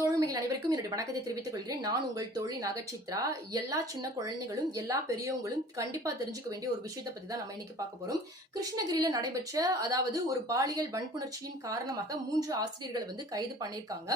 தோழமைகள் அனைவருக்கும் என்னுடைய வணக்கத்தை தெரிவித்துக் கொள்கிறேன். நான் உங்கள் தோழி நாகசித்ரா. எல்லா சின்ன குழந்தைகளும் எல்லா பெரியவங்களும் கண்டிப்பா தெரிஞ்சுக்க வேண்டிய ஒரு விஷயத்தை பத்தி தான் நம்ம இன்னைக்கு பார்க்க போறோம். கிருஷ்ணகிரியில நடைபெற்ற ஒரு பாலியல் வன்புணர்ச்சியின் காரணமாக 3 ஆசிரியர்கள் கைது பண்ணிருக்காங்க.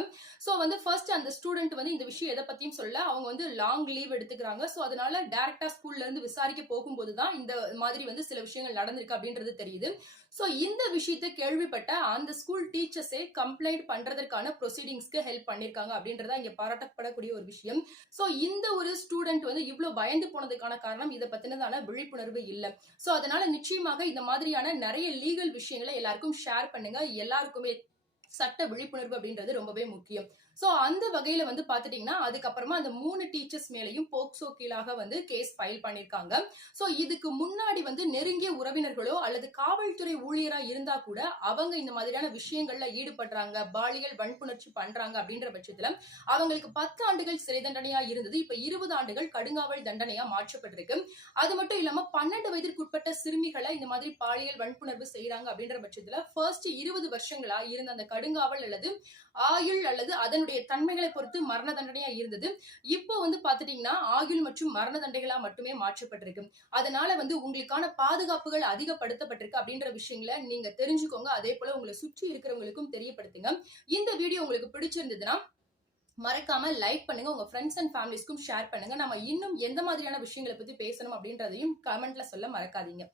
சோ ஃபர்ஸ்ட் அந்த ஸ்டூடெண்ட் இந்த விஷயம் எதை பத்தியும் சொல்ல அவங்க லாங் லீவ் எடுத்துக்கிறாங்க. சோ அதனால டைரக்டா ஸ்கூல்ல இருந்து விசாரிக்க போகும்போதுதான் இந்த மாதிரி சில விஷயங்கள் நடந்திருக்கு அப்படின்றது தெரியுது. சோ இந்த விஷயத்தை கேள்விப்பட்ட அந்த ஸ்கூல் டீச்சர்ஸே கம்ப்ளைண்ட் பண்றதற்கான ப்ரொசீடிங்ஸ்க்கு ஹெல்ப் பண்ணிருக்காங்க அப்படின்றத இங்க பாராட்டப்படக்கூடிய ஒரு விஷயம். சோ இந்த ஒரு ஸ்டூடெண்ட் இவ்வளவு பயந்து போனதுக்கான காரணம் இதை பத்தினதான விழிப்புணர்வு இல்ல. சோ அதனால நிச்சயமாக இந்த மாதிரியான நிறைய லீகல் விஷயங்களை எல்லாருக்கும் ஷேர் பண்ணுங்க. எல்லாருக்குமே சட்ட விழிப்புணர்வு அப்படின்றது ரொம்பவே முக்கியம். சோ அந்த வகையில பாத்துட்டீங்கன்னா அதுக்கப்புறமா அந்த 3 டீச்சர்ஸ் மேலையும் போக்சோ கீழாக கேஸ் ஃபைல் பண்ணிருக்காங்க. சோ இதுக்கு முன்னாடி நெருங்கிய உறவினர்களோ அல்லது காவல்துறை ஊழியரா இருந்தா கூட அவங்க இந்த மாதிரியான விஷயங்கள்ல ஈடுபடுறாங்க, பாலியல் வன்புணர்ச்சி பண்றாங்க அப்படின்ற பட்சத்துல அவங்களுக்கு 10 ஆண்டுகள் சிறை தண்டனையா இருந்தது இப்ப 20 ஆண்டுகள் கடுங்காவல் தண்டனையா மாற்றப்பட்டிருக்கு. அது மட்டும் இல்லாம 12 வயதிற்குட்பட்ட சிறுமிகளை இந்த மாதிரி பாலியல் வன்புணர்வு செய்யறாங்க அப்படின்ற பட்சத்துல ஃபர்ஸ்ட் 20 வருஷங்களா இருந்த அந்த கடுங்காவல் அல்லது ஆயுள் அல்லது அதனுடைய தன்மைகளை பொறுத்து மரண தண்டனையா இருந்தது. இப்போ பாத்துட்டீங்கன்னா ஆயுள் மற்றும் மரண தண்டனைகளா மட்டுமே மாற்றப்பட்டிருக்கு. அதனால உங்களுக்கான பாதுகாப்புகள் அதிகப்படுத்தப்பட்டிருக்கு அப்படின்ற விஷயங்களை நீங்க தெரிஞ்சுக்கோங்க. அதே போல உங்களை சுற்றி இருக்கிறவங்களுக்கும் தெரியப்படுத்துங்க. இந்த வீடியோ உங்களுக்கு பிடிச்சிருந்ததுன்னா மறக்காம லைக் பண்ணுங்க, உங்க ஃப்ரெண்ட்ஸ் அண்ட் ஃபேமிலிஸ்க்கும் ஷேர் பண்ணுங்க. நம்ம இன்னும் எந்த மாதிரியான விஷயங்களை பத்தி பேசணும் அப்படின்றதையும் கமெண்ட்ல சொல்ல மறக்காதீங்க.